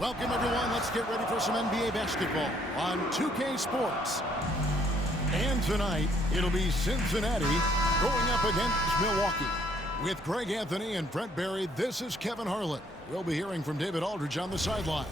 Welcome, everyone. Let's get ready for some NBA basketball on 2K Sports. And tonight, it'll be Cincinnati going up against Milwaukee. With Greg Anthony and Brent Barry, this is Kevin Harlan. We'll be hearing from David Aldridge on the sideline.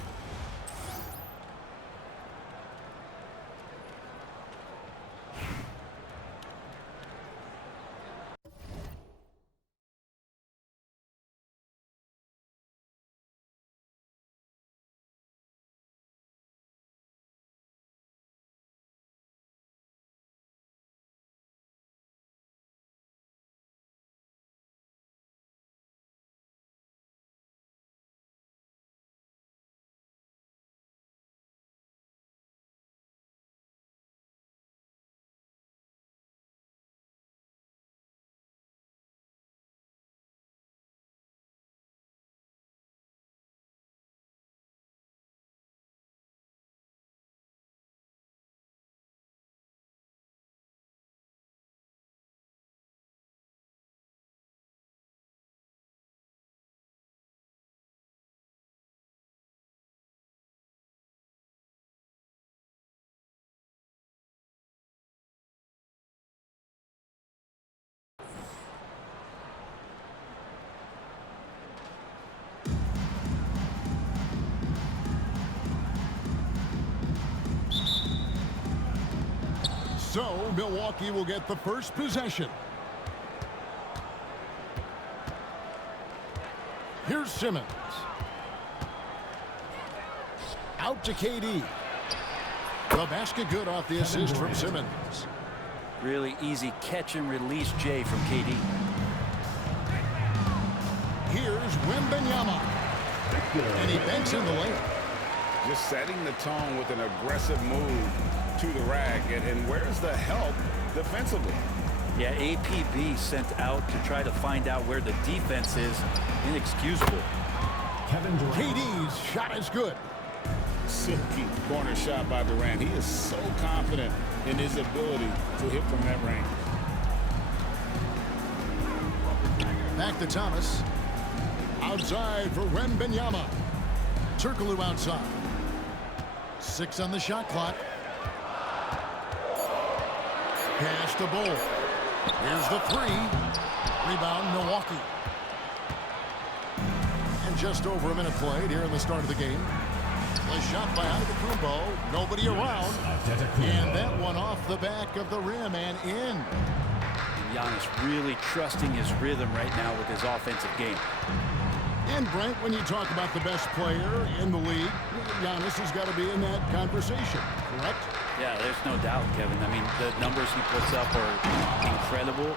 So, Milwaukee will get the first possession. Here's Simmons. Out to KD. The basket good off the assist from Simmons. Really easy catch and release, Jay, from KD. Here's Wembanyama. And he banks in the lane. Just setting the tone with an aggressive move to the rack. And where's the help defensively? Yeah, APB sent out to try to find out where the defense is. Inexcusable. KD's shot is good. Silky corner shot by Durant. He is so confident in his ability to hit from that range. Back to Thomas. Outside for Wembanyama. Turkoglu outside. 6 on the shot clock. Pass to Bull. Here's the 3. Rebound, Milwaukee. And just over a minute played here in the start of the game. The shot by Antetokounmpo. Nobody around. And that one off the back of the rim and in. Giannis really trusting his rhythm right now with his offensive game. And Brent, when you talk about the best player in the league, Giannis has got to be in that conversation, correct? Yeah, there's no doubt, Kevin. I mean, the numbers he puts up are incredible.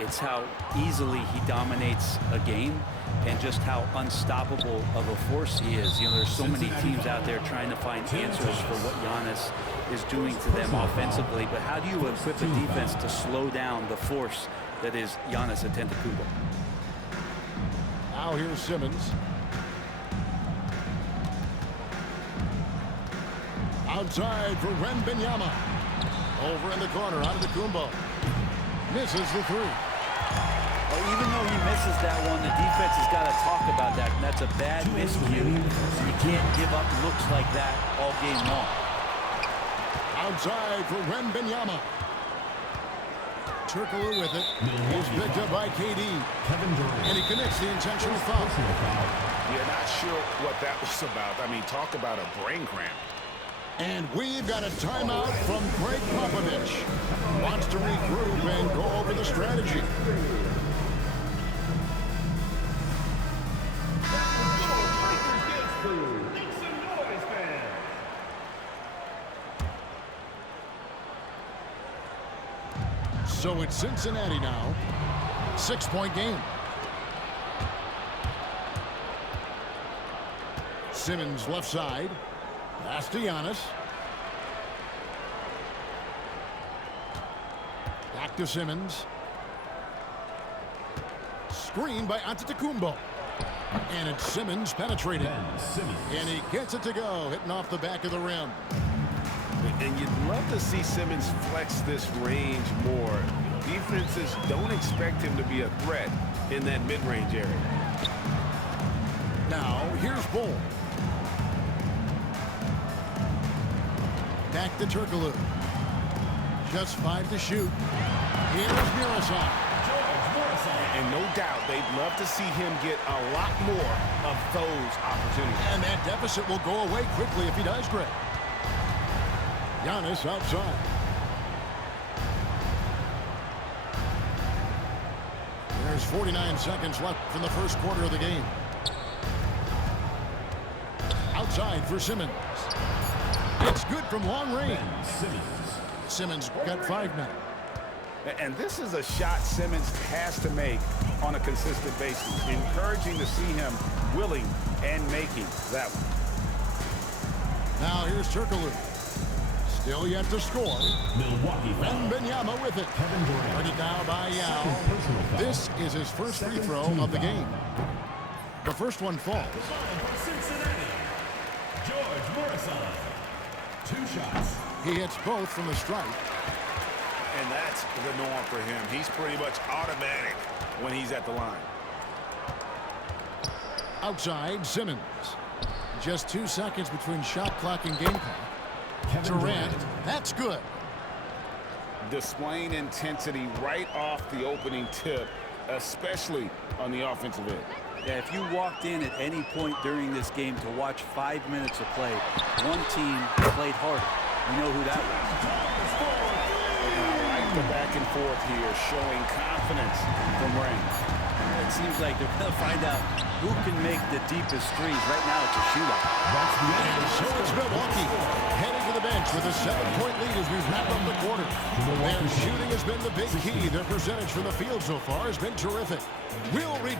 It's how easily he dominates a game and just how unstoppable of a force he is. You know, there's so many teams out there trying to find answers for what Giannis is doing to them offensively. But how do you equip a defense to slow down the force that is Giannis Antetokounmpo? Now here's Simmons. Outside for Wembanyama. Over in the corner, Antetokounmpo. Misses the 3. Well, even though he misses that one, the defense has got to talk about that. And that's a bad miscue. You can't give up looks like that all game long. Outside for Wembanyama. Turkoglu with it. He's picked up by KD. And he connects the intentional foul. You're not sure what that was about. I mean, talk about a brain cramp. And we've got a timeout from Greg Popovich. Wants to regroup and go over the strategy. So it's Cincinnati now. 6-point game. Simmons left side. Pass to Giannis. Back to Simmons. Screen by Antetokounmpo. And it's Simmons penetrating. And he gets it to go, hitting off the back of the rim. And you'd love to see Simmons flex this range more. Defenses don't expect him to be a threat in that mid-range area. Now, here's Bull. Back to Turkoglu. Just 5 to shoot. Here's Murasov. And no doubt they'd love to see him get a lot more of those opportunities. And that deficit will go away quickly if he does, Greg. Giannis outside. There's 49 seconds left in the first quarter of the game. Outside for Simmons. It's good from long range. Simmons got 5 now. And this is a shot Simmons has to make on a consistent basis. Encouraging to see him willing and making that one. Now here's Turkoglu. Still yet to score. Milwaukee. Wembanyama with it. Guarded now by Yao. This is his first free throw of the game. The first one falls. Cincinnati, George Morrison. 2 shots. He hits both from the stripe. And that's the norm for him. He's pretty much automatic when he's at the line. Outside, Simmons. Just 2 seconds between shot clock and game clock. Durant, that's good. Displaying intensity right off the opening tip, especially on the offensive end. Yeah, if you walked in at any point during this game to watch 5 minutes of play, one team played harder. You know who that was. I like the back and forth here, showing confidence from range. It seems like they're going to find out who can make the deepest threes. Right now, it's a shootout. And so it's Milwaukee heading to the bench with a 7-point lead as we wrap up the quarter. Their shooting has been the big key. Their percentage from the field so far has been terrific. We'll reach.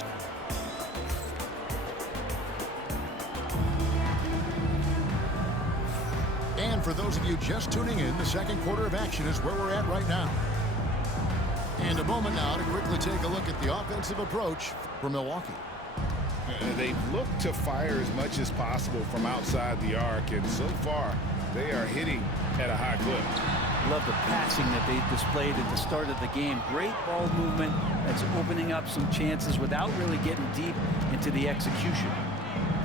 And for those of you just tuning in, the second quarter of action is where we're at right now. And a moment now to quickly take a look at the offensive approach for Milwaukee. They've looked to fire as much as possible from outside the arc, and so far they are hitting at a high clip. Love the passing that they displayed at the start of the game. Great ball movement that's opening up some chances without really getting deep into the execution.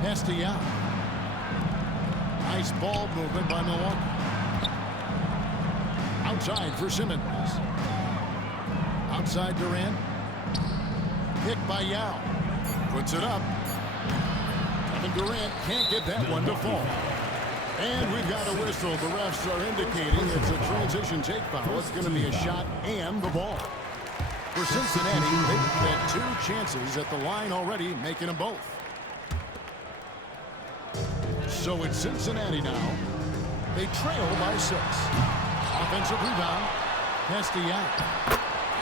Pass to Yao. Nice ball movement by Milwaukee. Outside for Simmons. Outside Durant. Picked by Yao. Puts it up. Kevin Durant can't get that one to fall. And we've got a whistle. The refs are indicating it's a transition take foul. It's going to be a shot and the ball. For Cincinnati, they've had 2 chances at the line already, making them both. So it's Cincinnati now. They trail by 6. Offensive rebound. Pass to Yao.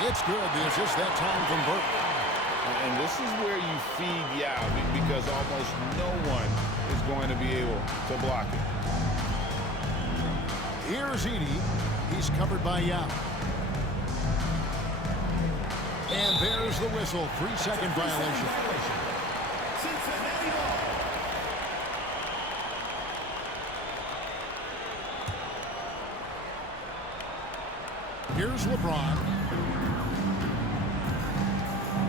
It's good. The assist that time from Burke. And this is where you feed Yao because almost no one is going to be able to block it. Here's Edey. He's covered by Yao. And there's the whistle. 3-second violation. Cincinnati ball. Here's LeBron.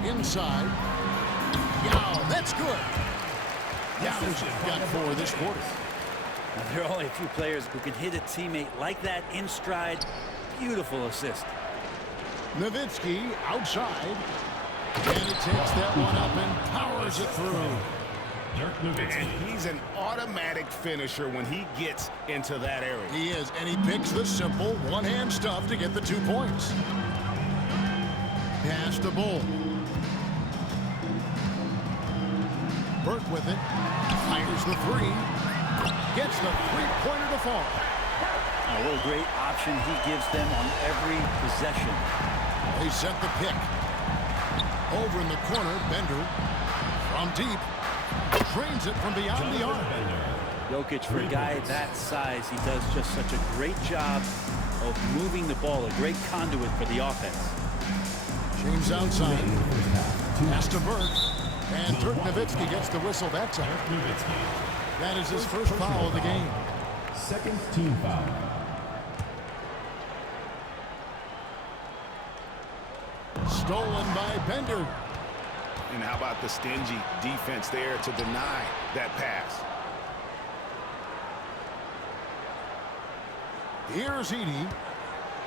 Inside. Yao, that's good. Yao's got 4 this quarter. Now, there are only a few players who can hit a teammate like that in stride. Beautiful assist. Nowitzki outside. And he takes that one up and powers it through. And he's an automatic finisher when he gets into that area. He is, and he picks the simple one-hand stuff to get the 2 points. Pass to Bull. Burke with it. Fires the 3. Gets the 3-pointer to fall. Now, what a great option he gives them on every possession. They set the pick. Over in the corner, Bender. From deep. Trains it from beyond the arc. Jokic, for a guy that size, he does just such a great job of moving the ball, a great conduit for the offense. James outside. Pass to Burke. And Dirk Nowitzki gets the whistle that time. That is his first foul of the game. Second team foul. Stolen by Bender. And how about the stingy defense there to deny that pass? Here's Edey.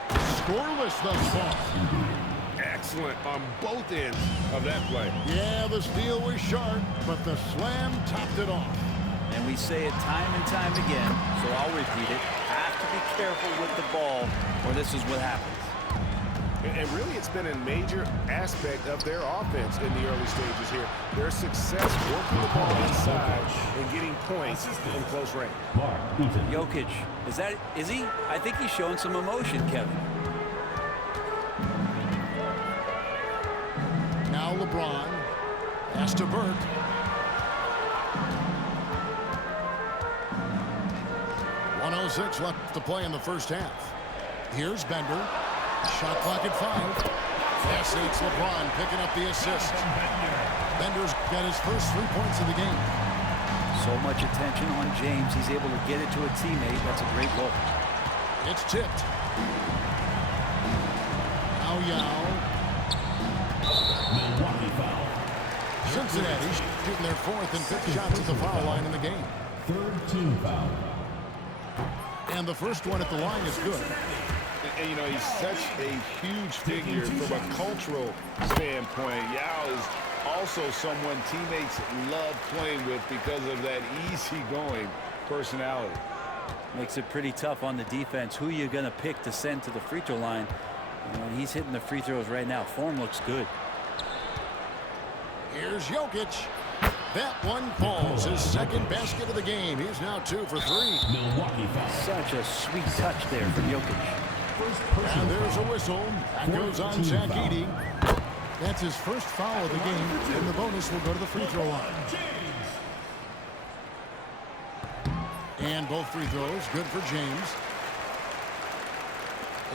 Scoreless thus far. Excellent on both ends of that play. Yeah, the steal was sharp, but the slam topped it off. And we say it time and time again, so I'll repeat it. Have to be careful with the ball, or this is what happens. And really, it's been a major aspect of their offense in the early stages here. Their success working the ball inside and getting points from close range. Jokic, is he? I think he's showing some emotion, Kevin. Now LeBron. Pass to Burke. .106 left to play in the first half. Here's Bender. Shot clock at 5. Yes, it's LeBron picking up the assist. Bender's got his first 3 points of the game. So much attention on James. He's able to get it to a teammate. That's a great goal. It's tipped. Now Yao. Milwaukee foul. Cincinnati shooting their 4th and 5th shots at the foul line in the game. Third team foul. And the first one at the line is good. And, you know, he's such a huge figure from a cultural standpoint. Yao is also someone teammates love playing with because of that easygoing personality. Makes it pretty tough on the defense. Who you going to pick to send to the free throw line? And he's hitting the free throws right now. Form looks good. Here's Jokic. That one falls. His second basket of the game. He's now 2 for 3. Milwaukee foul. Such a sweet touch there from Jokic. And there's a whistle. That goes on Zach Edey. That's his first foul of the game, and the bonus will go to the free throw line. And both free throws good for James.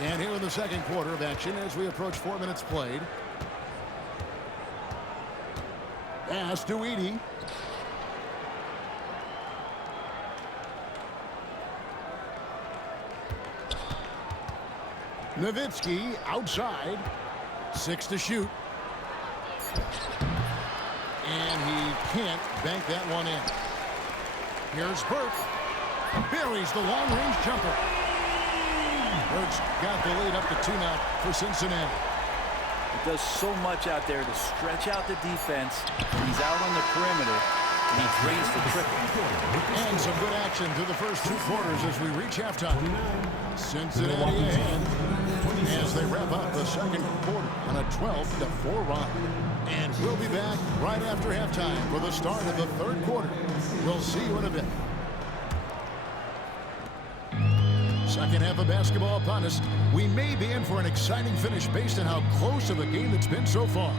And here in the second quarter of action as we approach 4 minutes played. Pass to Edey. Nowitzki outside. 6 to shoot. And he can't bank that one in. Here's Burke. Buries the long-range jumper. Burke's got the lead up to 2 now for Cincinnati. He does so much out there to stretch out the defense. He's out on the perimeter, and he drains the triple. And some good action to the first 2 quarters as we reach halftime. Cincinnati ahead as they wrap up the second quarter on a 12-4 run. And we'll be back right after halftime for the start of the third quarter. We'll see you in a bit. Second half of basketball upon us. We may be in for an exciting finish based on how close of a game it's been so far.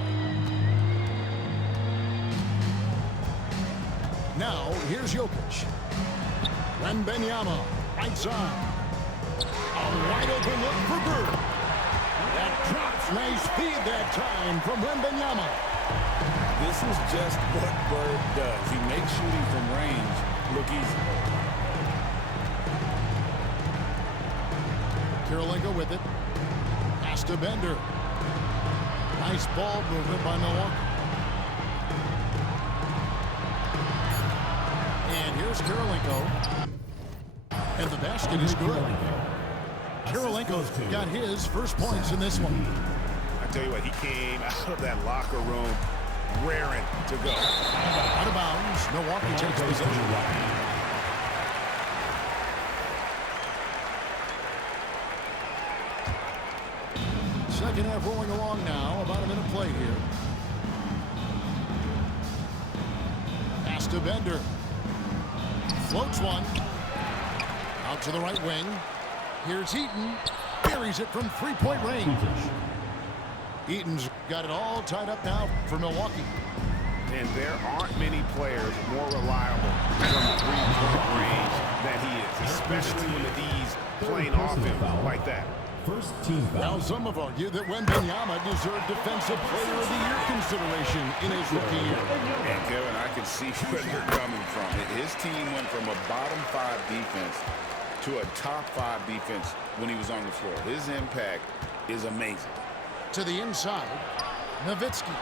Now, here's Jokic. Wembanyama, right side. A wide open look for Bird. That drops. Nice feed that time from Wembanyama. This is just what Bird does. He makes shooting from range look easy. Kirilenko with it. Pass to Bender. Nice ball movement by Milwaukee. And here's Kirilenko. And the basket is good. Kirilenko's got his first points in this one. I tell you what, he came out of that locker room raring to go. Out of bounds. Milwaukee takes possession. Second half rolling along now. About a minute play here. Pass to Bender. Floats one. Out to the right wing. Here's Eaton. Buries it from three-point range. Eaton's got it all tied up now for Milwaukee. And there aren't many players more reliable from three-point range than he is, especially when the D's playing off him like that. First team foul. Now, some have argued that Wembanyama deserved Defensive Player of the Year consideration in his rookie year. And Kevin, I can see where you're coming from. His team went from a bottom 5 defense to a top 5 defense when he was on the floor. His impact is amazing. To the inside, Nowitzki.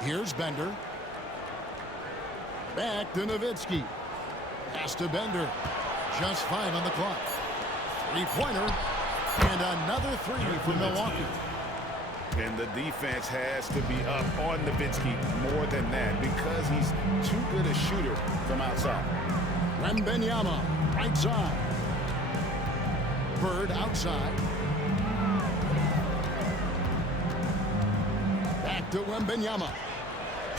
Here's Bender. Back to Nowitzki. Pass to Bender. Just 5 on the clock. Three-pointer. And another three for Milwaukee. And the defense has to be up on Nowitzki more than that because he's too good a shooter from outside. Wembanyama, right side. Bird outside. Back to Wembanyama.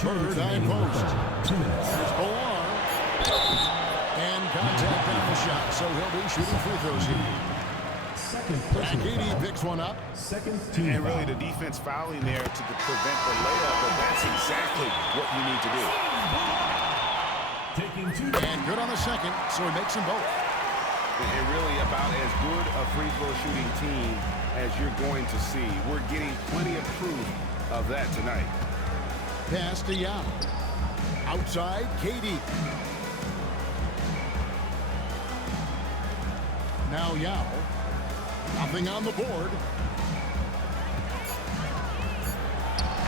Bird high post. There's Bolar. And contact on the shot, so he'll be shooting free throws here. Katie picks one up. And really the defense fouling there to prevent the layup, but that's exactly what you need to do. And good on the second, so he makes them both. And really about as good a free throw shooting team as you're going to see. We're getting plenty of proof of that tonight. Pass to Yao. Outside, Katie. Now Yao. Nothing on the board.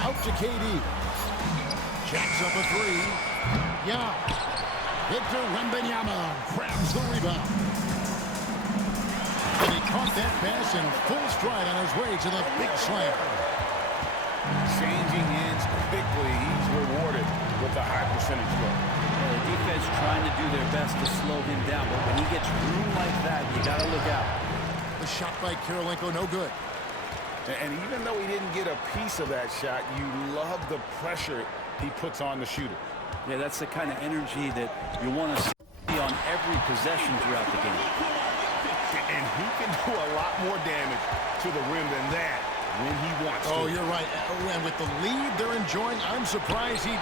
Out to KD. Jacks up a three. Yao. Victor Wembanyama grabs the rebound. And he caught that pass in full stride on his way to the big slam. Changing ends quickly. He's rewarded with a high percentage look. The defense trying to do their best to slow him down, but when he gets room like that, you got to look out. The shot by Kirilenko, no good. And even though he didn't get a piece of that shot, you love the pressure he puts on the shooter. Yeah, that's the kind of energy that you want to see on every possession throughout the game. And he can do a lot more damage to the rim than that when he wants to. Oh, you're right. And with the lead they're enjoying, I'm surprised he